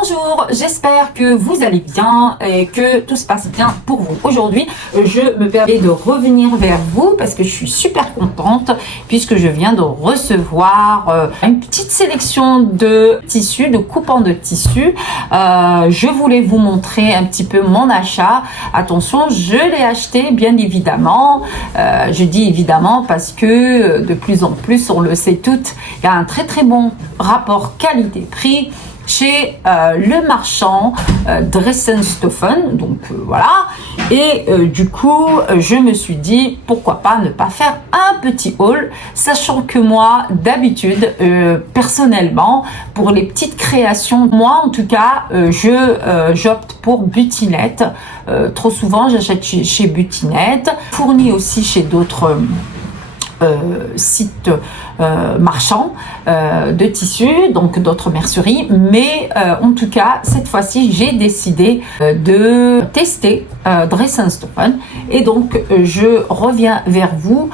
Bonjour, j'espère que vous allez bien et que tout se passe bien pour vous. Aujourd'hui, je me permets de revenir vers vous parce que je suis super contente puisque je viens de recevoir une petite sélection de tissus, de coupants de tissus. Je voulais vous montrer un petit peu mon achat. Attention, je l'ai acheté bien évidemment. Je dis évidemment parce que de plus en plus, on le sait toutes, il y a un très bon rapport qualité-prix chez le marchand Dressenstoffen, donc voilà, et du coup je me suis dit pourquoi pas ne pas faire un petit haul, sachant que moi d'habitude personnellement pour les petites créations, moi en tout cas j'opte pour Butinette. Trop souvent j'achète chez Butinette, fourni aussi chez d'autres sites marchands de tissus, donc d'autres merceries, mais en tout cas cette fois-ci j'ai décidé de tester Dressenstoffen et donc je reviens vers vous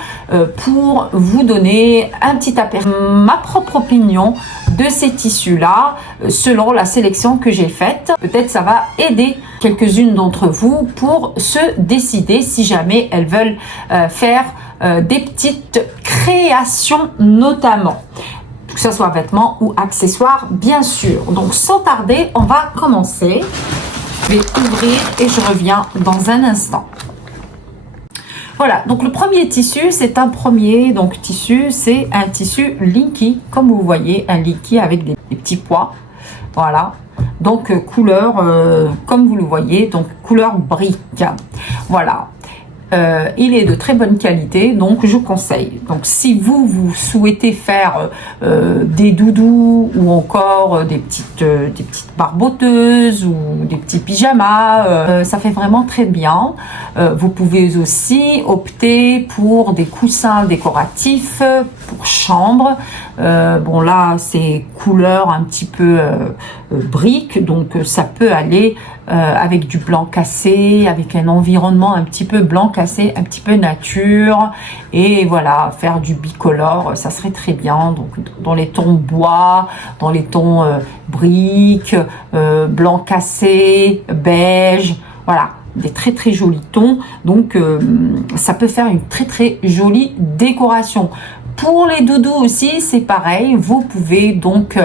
pour vous donner un petit aperçu, ma propre opinion de ces tissus là selon la sélection que j'ai faite. Peut-être ça va aider quelques-unes d'entre vous pour se décider si jamais elles veulent faire des petites créations notamment, que ce soit vêtements ou accessoires bien sûr. Donc sans tarder, on va commencer. Je vais ouvrir et je reviens dans un instant. Voilà, donc le premier tissu, c'est un tissu, c'est un tissu Linky, comme vous voyez, un Linky avec des petits pois. Voilà, donc couleur, comme vous le voyez, donc couleur brique. Voilà. Il est de très bonne qualité, donc je conseille. Donc si vous souhaitez faire des doudous ou encore des petites barboteuses ou des petits pyjamas, ça fait vraiment très bien. Vous pouvez aussi opter pour des coussins décoratifs pour chambre. Bon là c'est couleur un petit peu brique, donc ça peut aller avec du blanc cassé, avec un environnement un petit peu blanc cassé, un petit peu nature, et voilà, faire du bicolore, ça serait très bien. Donc dans les tons bois, dans les tons brique, blanc cassé, beige, voilà, des très jolis tons. Donc ça peut faire une très jolie décoration. Pour les doudous aussi, c'est pareil, vous pouvez donc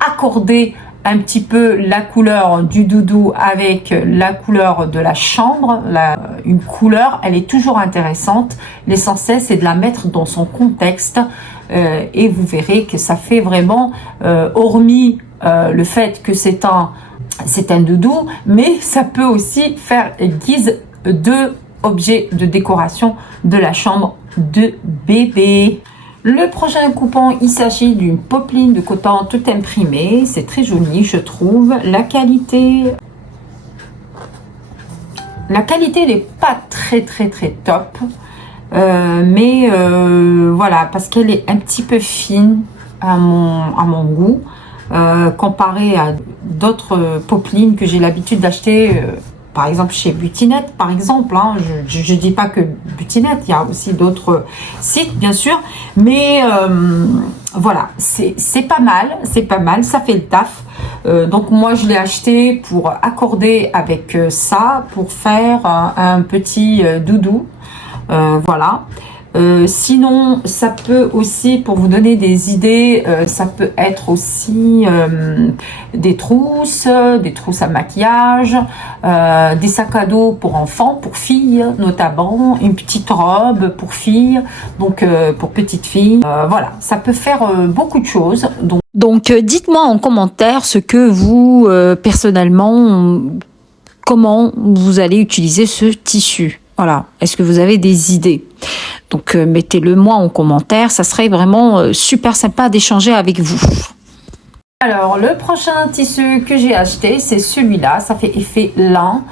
accorder un petit peu la couleur du doudou avec la couleur de la chambre. Une couleur, elle est toujours intéressante. L'essentiel, c'est de la mettre dans son contexte et vous verrez que ça fait vraiment, hormis le fait que c'est un doudou, mais ça peut aussi faire guise de objet de décoration de la chambre de bébé. Le prochain coupon, il s'agit d'une popeline de coton tout imprimé. C'est très joli, je trouve. La qualité n'est pas très top. Mais voilà, parce qu'elle est un petit peu fine à mon goût. Comparé à d'autres popelines que j'ai l'habitude d'acheter, par exemple chez Butinette, par exemple, hein, je dis pas que Butinette, il y a aussi d'autres sites bien sûr, mais voilà, c'est pas mal, ça fait le taf. Donc moi je l'ai acheté pour accorder avec ça, pour faire un petit doudou, voilà. Sinon, ça peut aussi, pour vous donner des idées, ça peut être aussi des trousses à maquillage, des sacs à dos pour enfants, pour filles notamment, une petite robe pour filles, donc pour petites filles. Voilà, ça peut faire beaucoup de choses. Donc dites-moi en commentaire ce que vous, personnellement, comment vous allez utiliser ce tissu. Voilà, est-ce que vous avez des idées? Donc mettez-le moi en commentaire, ça serait vraiment super sympa d'échanger avec vous. Alors le prochain tissu que j'ai acheté, c'est celui-là, ça fait effet lin,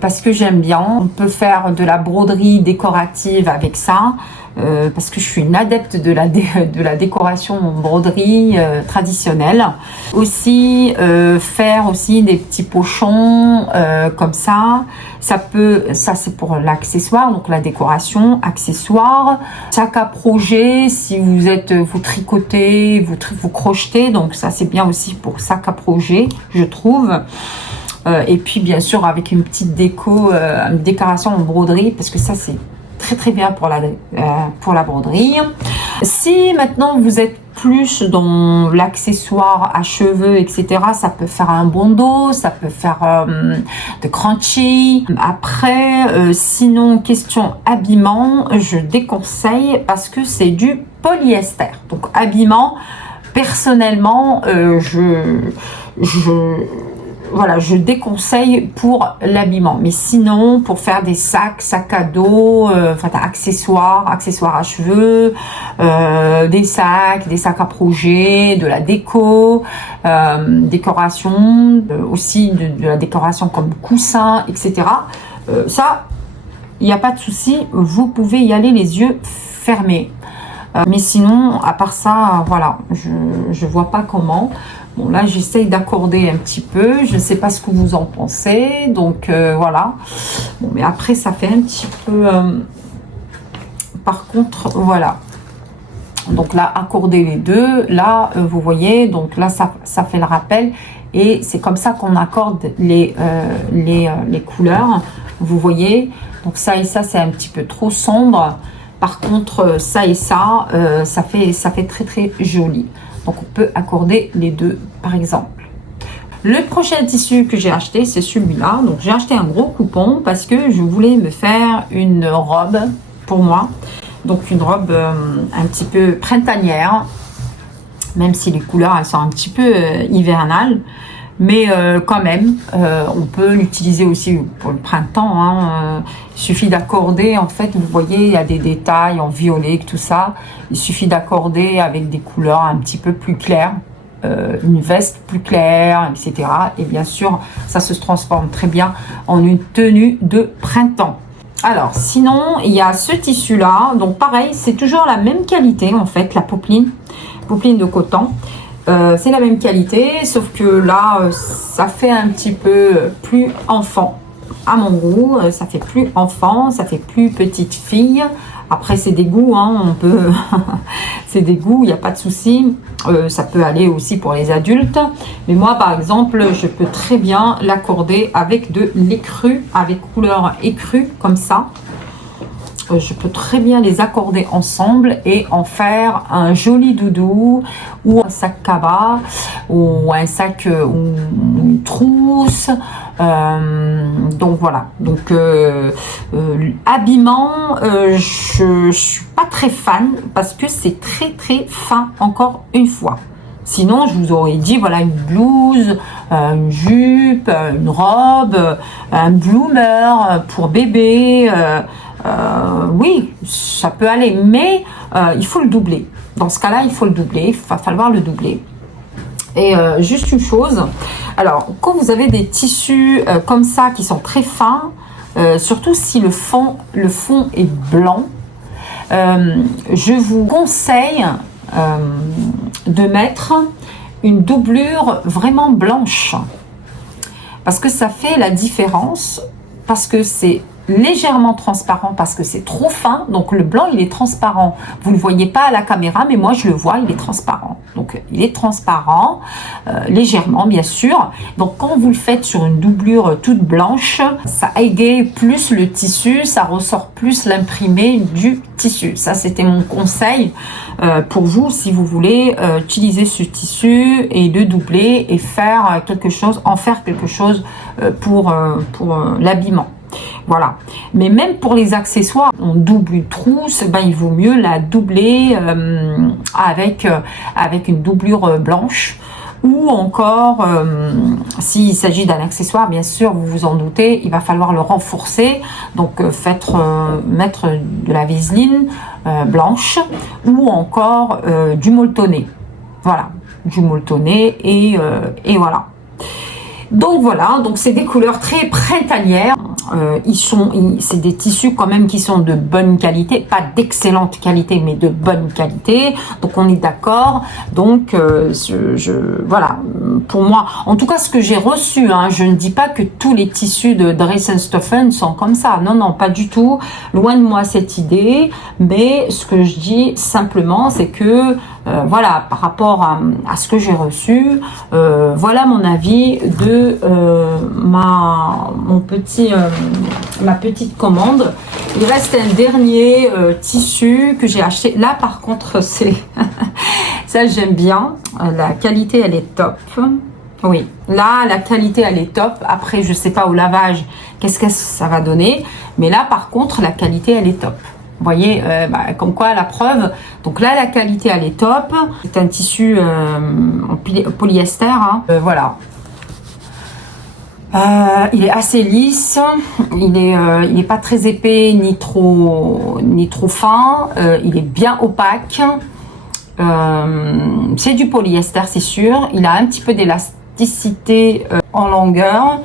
parce que j'aime bien. On peut faire de la broderie décorative avec ça. parce que je suis une adepte de la décoration en broderie traditionnelle. Aussi faire aussi des petits pochons comme ça. Ça c'est pour l'accessoire, donc la décoration, accessoire. Sac à projet, si vous tricotez, vous crochetez, donc ça c'est bien aussi pour sac à projet, je trouve. Et puis bien sûr avec une petite décoration en broderie, parce que ça c'est très bien pour la broderie. Si maintenant vous êtes plus dans l'accessoire à cheveux, etc., ça peut faire un bandeau, ça peut faire de crunchy. Après, sinon, question habillement, je déconseille parce que c'est du polyester. Donc, habillement, personnellement, je déconseille pour l'habillement. Mais sinon, pour faire des sacs à dos, accessoires à cheveux, des sacs à projet, de la décoration, aussi de la décoration comme coussin, etc. Ça, il n'y a pas de souci. Vous pouvez y aller les yeux fermés. Mais sinon, à part ça, voilà, je vois pas comment. Bon, là, j'essaye d'accorder un petit peu. Je ne sais pas ce que vous en pensez. Donc, voilà. Bon, mais après, ça fait un petit peu... Par contre, voilà. Donc là, accorder les deux. Là, vous voyez, donc là, ça fait le rappel. Et c'est comme ça qu'on accorde les couleurs. Vous voyez. Donc, ça et ça, c'est un petit peu trop sombre. Par contre, ça et ça, ça fait très joli. Donc, on peut accorder les deux, par exemple. Le prochain tissu que j'ai acheté, c'est celui-là. Donc, j'ai acheté un gros coupon parce que je voulais me faire une robe pour moi. Donc, une robe un petit peu printanière, même si les couleurs, elles sont un petit peu hivernales. Mais quand même, on peut l'utiliser aussi pour le printemps. Hein. Il suffit d'accorder, en fait, vous voyez, il y a des détails en violet, tout ça. Il suffit d'accorder avec des couleurs un petit peu plus claires, une veste plus claire, etc. Et bien sûr, ça se transforme très bien en une tenue de printemps. Alors, sinon, il y a ce tissu-là. Donc, pareil, c'est toujours la même qualité, en fait, la popeline de coton. C'est la même qualité, sauf que là, ça fait un petit peu plus enfant à mon goût. Ça fait plus enfant, ça fait plus petite fille. Après, c'est des goûts, hein, on peut... c'est des goûts, il n'y a pas de souci. Ça peut aller aussi pour les adultes. Mais moi, par exemple, je peux très bien l'accorder avec de l'écru, avec couleur écru, comme ça. Je peux très bien les accorder ensemble et en faire un joli doudou ou un sac cabas ou un sac ou une trousse. Donc voilà. Donc habillement, je suis pas très fan parce que c'est très fin, encore une fois. Sinon, je vous aurais dit, voilà, une blouse, une jupe, une robe, un bloomer pour bébé. Oui, ça peut aller, mais il faut le doubler. Dans ce cas-là, il faut le doubler. Il va falloir le doubler. Et juste une chose. Alors, quand vous avez des tissus comme ça qui sont très fins, surtout si le fond est blanc, je vous conseille de mettre une doublure vraiment blanche, parce que ça fait la différence, parce que c'est légèrement transparent, parce que c'est trop fin. Donc le blanc, il est transparent, vous ne le voyez pas à la caméra, mais moi je le vois, il est transparent. Donc il est transparent, légèrement bien sûr. Donc quand vous le faites sur une doublure toute blanche, ça égaye plus le tissu, ça ressort plus l'imprimé du tissu. Ça, c'était mon conseil pour vous, si vous voulez utiliser ce tissu et le doubler et faire quelque chose, en faire quelque chose pour l'habillement. Voilà. Mais même pour les accessoires, on double une trousse, ben il vaut mieux la doubler avec une doublure blanche. Ou encore, s'il s'agit d'un accessoire, bien sûr, vous vous en doutez, il va falloir le renforcer. Donc, mettre de la viseline blanche ou encore du molletonné. Voilà, du molletonné et voilà. Donc voilà, donc c'est des couleurs très printanières. c'est des tissus quand même qui sont de bonne qualité, pas d'excellente qualité, mais de bonne qualité. Donc on est d'accord. Donc voilà, pour moi, en tout cas ce que j'ai reçu, hein, je ne dis pas que tous les tissus de Dressenstoffen sont comme ça. Non, non, pas du tout. Loin de moi cette idée. Mais ce que je dis simplement, c'est que voilà, par rapport à ce que j'ai reçu, voilà mon avis de ma petite commande. Il reste un dernier tissu que j'ai acheté. Là, par contre, c'est ça, j'aime bien. La qualité, elle est top. Oui, là, la qualité, elle est top. Après, je sais pas au lavage, qu'est-ce que ça va donner. Mais là, par contre, la qualité, elle est top. Vous voyez, comme quoi la preuve. Donc là, la qualité, elle est top. C'est un tissu en polyester. Hein. Voilà. Il est assez lisse. Il est pas très épais ni trop fin. Il est bien opaque. C'est du polyester, c'est sûr. Il a un petit peu d'élasticité en longueur.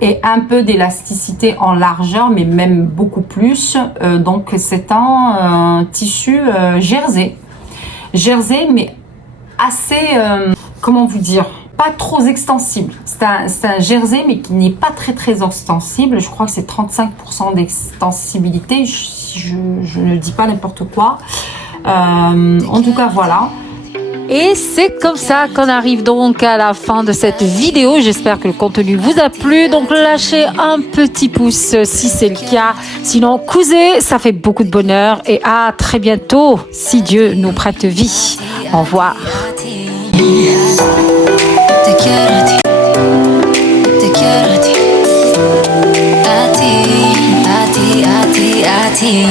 Et un peu d'élasticité en largeur, mais même beaucoup plus. Donc c'est un tissu jersey. Jersey, mais assez, comment vous dire, pas trop extensible. C'est un jersey, mais qui n'est pas très extensible. Je crois que c'est 35% d'extensibilité, si je ne dis pas n'importe quoi. En tout cas, voilà. Et c'est comme ça qu'on arrive donc à la fin de cette vidéo. J'espère que le contenu vous a plu. Donc lâchez un petit pouce si c'est le cas. Sinon, cousez, ça fait beaucoup de bonheur. Et à très bientôt, si Dieu nous prête vie. Au revoir. A ti.